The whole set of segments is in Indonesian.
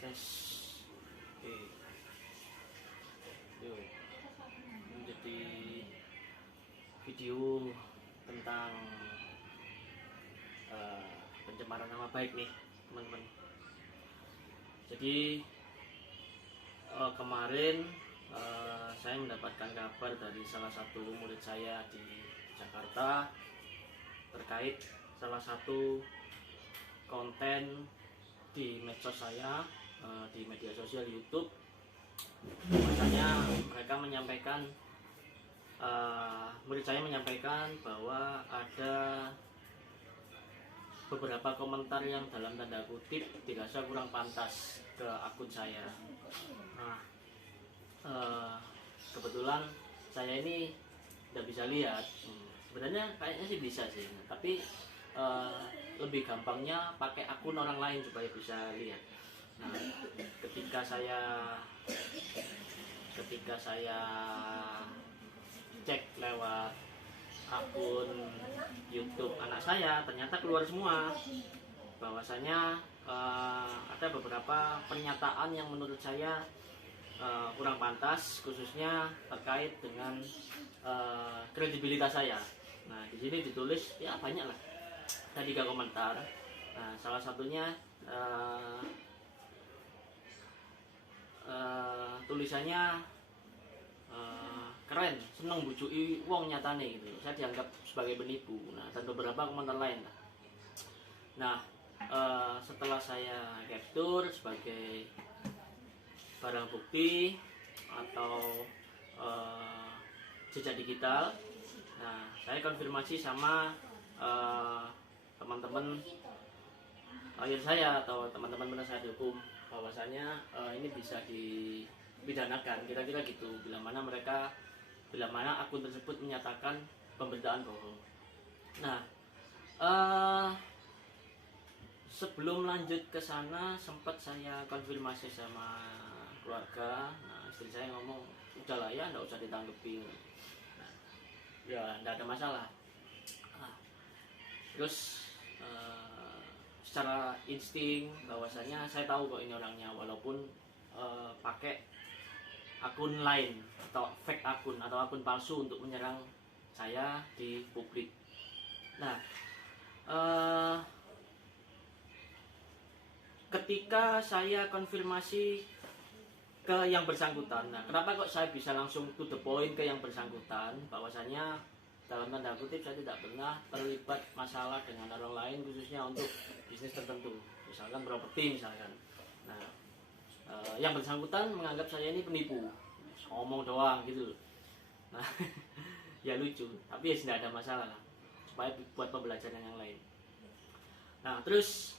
tes. Oke. Yuk. Menjadi video tentang pencemaran nama baik nih, teman-teman. Jadi kemarin saya mendapatkan kabar dari salah satu murid saya di Jakarta terkait salah satu konten di medsos saya, di media sosial YouTube. Makanya mereka menyampaikan, murid saya menyampaikan bahwa ada beberapa komentar yang dalam tanda kutip dirasa kurang pantas ke akun saya. Nah, kebetulan saya ini tidak bisa lihat. Sebenarnya kayaknya sih bisa sih, tapi lebih gampangnya pakai akun orang lain supaya bisa lihat. Nah, ketika saya cek lewat akun YouTube anak saya, ternyata keluar semua bahwasanya ada beberapa pernyataan yang menurut saya kurang pantas, khususnya terkait dengan kredibilitas saya. Nah, di sini ditulis ya banyak lah, ada 3 komentar. Nah, salah satunya tulisannya keren, seneng bujuki wong nyatane gitu. Saya dianggap sebagai penipu. Nah, dan beberapa komentar lain lah. Nah, setelah saya capture sebagai barang bukti atau jejak digital, nah saya konfirmasi sama teman-teman lawyer saya atau teman-teman penasihat hukum bahwasanya ini bisa dipidanakan, kira-kira gitu, bila mana akun tersebut menyatakan pemberitaan bohong. Nah, sebelum lanjut ke sana sempat saya konfirmasi sama keluarga. Nah, istri saya ngomong, udahlah ya, nggak usah ditanggepin. Nah, ya nggak ada masalah. Nah, terus secara insting bahwasanya saya tahu kok ini orangnya, walaupun pakai akun lain atau fake akun atau akun palsu untuk menyerang saya di publik. Nah, ketika saya konfirmasi ke yang bersangkutan, nah kenapa kok saya bisa langsung to the point ke yang bersangkutan, bahwasanya dalam tanda kutip saya tidak pernah terlibat masalah dengan orang lain, khususnya untuk bisnis tertentu, misalkan properti misalkan. Nah, yang bersangkutan menganggap saya ini penipu, ngomong doang gitu. Nah, ya lucu, tapi ya tidak ada masalah lah, supaya buat pembelajaran yang lain. Nah, terus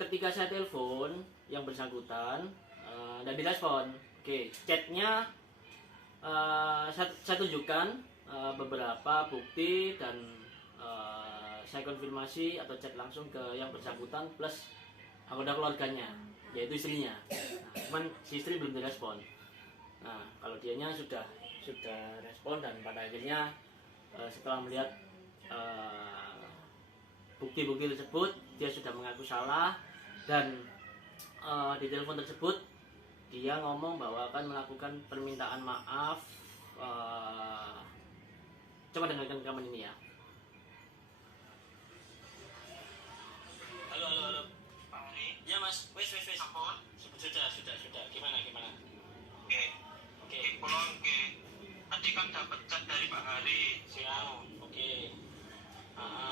ketika saya telepon yang bersangkutan, dan direspon. Oke, chatnya saya tunjukkan beberapa bukti dan saya konfirmasi atau chat langsung ke yang bersangkutan plus anggota keluarganya, yaitu istrinya. Nah, cuman si istri belum direspon. Nah, kalau dianya sudah respon, dan pada akhirnya setelah melihat bukti-bukti tersebut, dia sudah mengaku salah, dan di telepon tersebut dia ngomong bahwa akan melakukan permintaan maaf. Coba dengarkan rekaman ini ya. Halo. Pak Ari. Ya Mas, wes. Sampun. Sudah. Gimana? Oke. Pulang ke. Tadi kan dapat chat dari Pak Hari. Siap. Oke.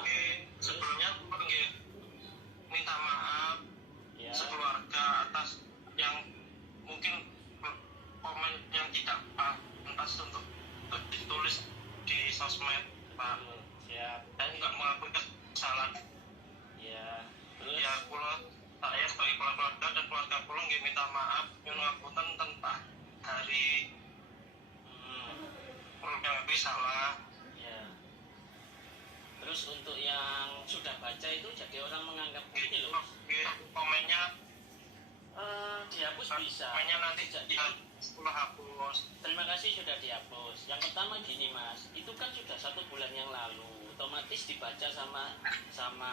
Oke. Sebelumnya Pak minta maaf Ya. sekeluarga atas yang mungkin komen yang tidak pantas untuk ditulis di sosmed, Pak. Siap. Dan nggak mengakui kesalahan. Ya. Terus? Ya, saya sebagai keluarga dan keluarga pulang minta maaf mengakukan tentang hari yang salah. Ya. Terus untuk yang sudah baca itu jadi orang menganggap gini loh. Komennya Dihapus bisa. komennya nanti jadi hapus. Terima kasih sudah dihapus. Yang pertama gini Mas, itu kan sudah 1 bulan yang lalu. Otomatis otomatis dibaca sama sama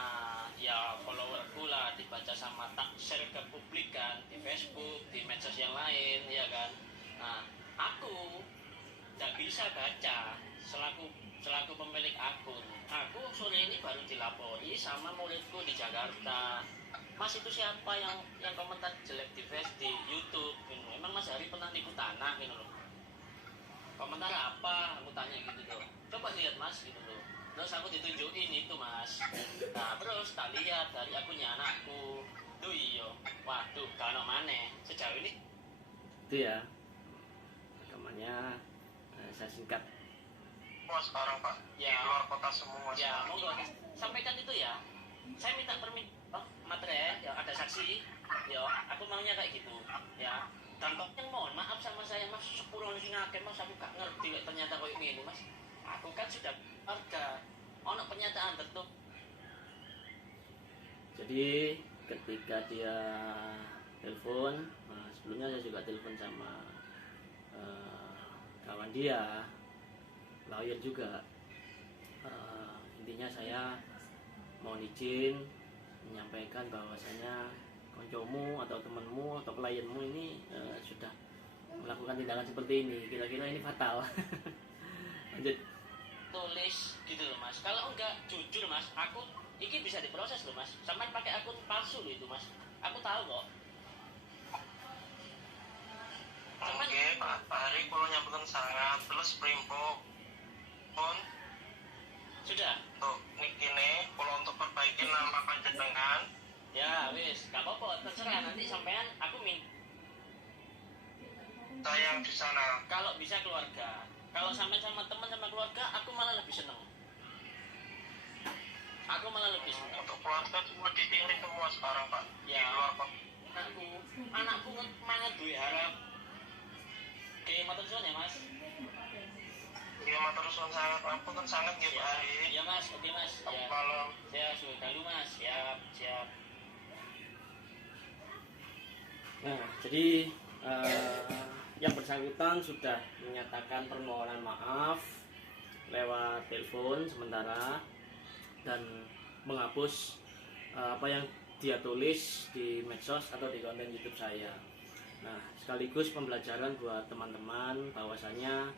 ya followerku lah, dibaca sama tak share ke publik kan, di Facebook, di medsos yang lain, ya kan. Nah, aku nggak bisa baca selaku selaku pemilik akun. Aku sore ini baru dilapori sama muridku di Jakarta. Mas, itu siapa yang komentar jelek di Facebook, di YouTube gitu. Emang Mas Hari pernah nipu tanah gitu loh. Komentar apa? Aku tanya gitu loh. Coba lihat Mas gitu loh. Terus aku ditunjukin itu Mas. Nah terus tak lihat dari akunnya anakku. Tuh iyo. Waduh, kalau mana sejauh ini? Itu ya. Rekamannya saya singkat. Semua sekarang Pak, Ya. di luar kota semua. Ya, monggo sampaikan itu ya. Saya minta materi ya, ada saksi. Ya, aku maunya kayak gitu. Ya. Contohnya mohon maaf sama saya Mas, sepuluh sing akeh Mas, aku gak ngerti kok ternyata koyo ngene Mas. Aku kan sudah keluarga. Ono pernyataan tertutup. Jadi ketika dia telepon, nah, sebelumnya saya juga telepon sama kawan dia, lawyer juga. Intinya saya mau izin menyampaikan bahwasanya koncomu atau temanmu atau klienmu ini sudah melakukan tindakan seperti ini, kira-kira ini fatal. Lanjut. Tulis gitu loh Mas, kalau enggak jujur Mas, aku ini bisa diproses loh Mas, sampai pakai akun palsu loh itu Mas, aku tahu kok. Oke Pak Hari, kalau nyampekan sangat terus Primpo pun Sudah. untuk nikine, kalau untuk perbaikin nama panjenengan. Ya wis, gak apa-apa, terserah nanti sampean aku Saya yang di sana. kalau bisa keluarga. Kalau sampai sama teman sama keluarga, aku malah lebih seneng. Aku malah lebih seneng. Untuk keluarga semua dipilih semua sekarang Pak. Ya. Di luar kota. Anakku mangan duit harap. Oke, matur suwun ya Mas. Iya matur suwun sangat, aku kan sangat ya Pak Hari. Iya Mas, oke Mas. Ya. Malam. Saya sudah dulu Mas. Siap, siap. Nah, jadi yang bersangkutan sudah menyatakan permohonan maaf lewat telepon sementara dan menghapus apa yang dia tulis di medsos atau di konten YouTube saya. Nah, sekaligus pembelajaran buat teman-teman bahwasanya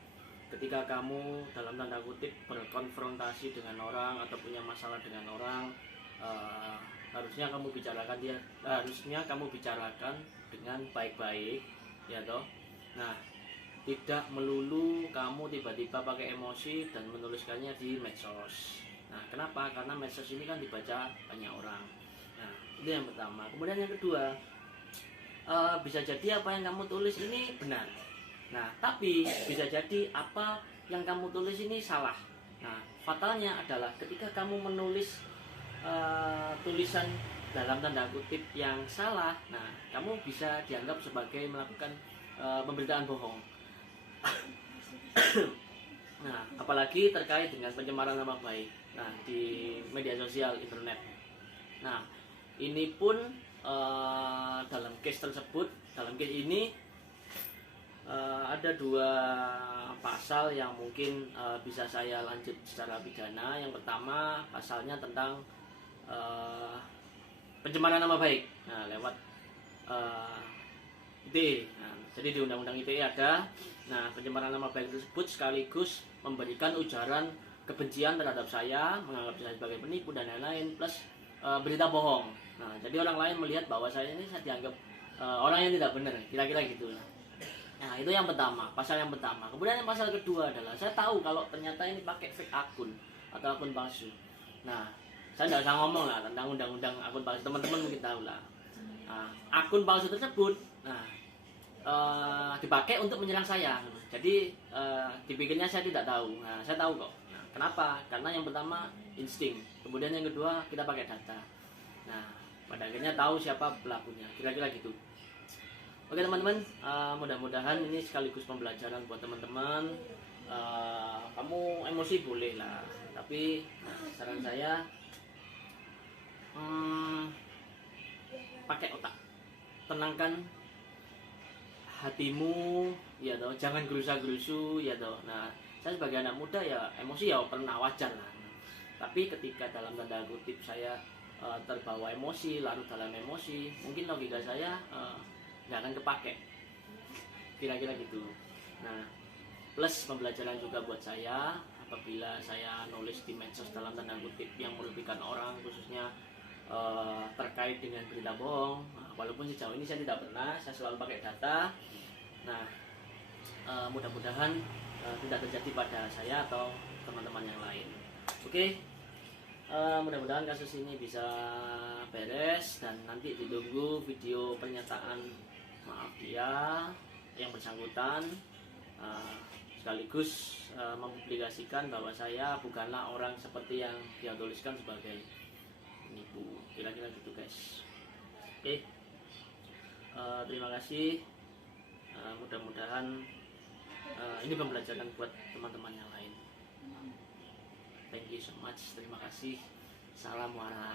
ketika kamu dalam tanda kutip berkonfrontasi dengan orang atau punya masalah dengan orang, harusnya kamu bicarakan dengan baik-baik, ya toh. Nah, tidak melulu kamu tiba-tiba pakai emosi dan menuliskannya di medsos. Nah, kenapa? Karena medsos ini kan dibaca banyak orang. Nah, itu yang pertama. Kemudian yang kedua, bisa jadi apa yang kamu tulis ini benar. Nah, tapi bisa jadi apa yang kamu tulis ini salah. Nah, fatalnya adalah ketika kamu menulis tulisan dalam tanda kutip yang salah, nah, kamu bisa dianggap sebagai melakukan pemberitaan bohong. Nah, apalagi terkait dengan pencemaran nama baik. Nah, di media sosial internet. Nah, ini pun dalam case ini ada dua pasal yang mungkin bisa saya lanjut secara pidana. Yang pertama pasalnya tentang pencemaran nama baik. Nah, lewat ITE. Nah, jadi di Undang-Undang ITE ada. Nah, pencemaran nama baik tersebut sekaligus memberikan ujaran kebencian terhadap saya, menganggap saya sebagai penipu dan lain-lain, plus berita bohong. Nah, jadi orang lain melihat bahwa saya dianggap orang yang tidak benar, kira-kira gitu. Nah, itu yang pertama, pasal yang pertama. Kemudian yang pasal kedua adalah saya tahu kalau ternyata ini pakai fake akun atau akun palsu. Nah, saya tidak usah ngomong lah tentang undang-undang akun palsu, teman-teman mungkin tahu lah. Nah, akun palsu tersebut, dipakai untuk menyerang saya. Jadi dipikirnya saya tidak tahu. Nah, saya tahu kok. Nah, kenapa? Karena yang pertama insting, kemudian yang kedua kita pakai data. Nah, pada akhirnya tahu siapa pelakunya. Kira-kira gitu. Oke teman-teman, mudah-mudahan ini sekaligus pembelajaran buat teman-teman. Kamu emosi boleh lah, tapi saran saya pakai otak, tenangkan hatimu, ya toh, jangan gerusa-gerusu, ya toh. Nah, saya sebagai anak muda ya emosi ya pernah, wajar lah. Tapi ketika dalam tanda kutip saya terbawa emosi, larut dalam emosi, mungkin logika saya nggak akan kepake, kira-kira gitu. Nah, plus pembelajaran juga buat saya apabila saya nulis di medsos dalam tanda kutip yang merugikan orang, khususnya terkait dengan berita bohong. Nah, walaupun sejauh ini saya tidak pernah, saya selalu pakai data. Nah, mudah-mudahan tidak terjadi pada saya atau teman-teman yang lain. Oke, mudah-mudahan kasus ini bisa beres dan nanti ditunggu video pernyataan maaf dia yang bersangkutan, sekaligus mempublikasikan bahwa saya bukanlah orang seperti yang dia tuliskan sebagai penipu, kira-kira gitu guys. Oke, terima kasih. Mudah-mudahan ini pembelajaran buat teman-teman yang lain. Thank you so much, terima kasih. Salam waras.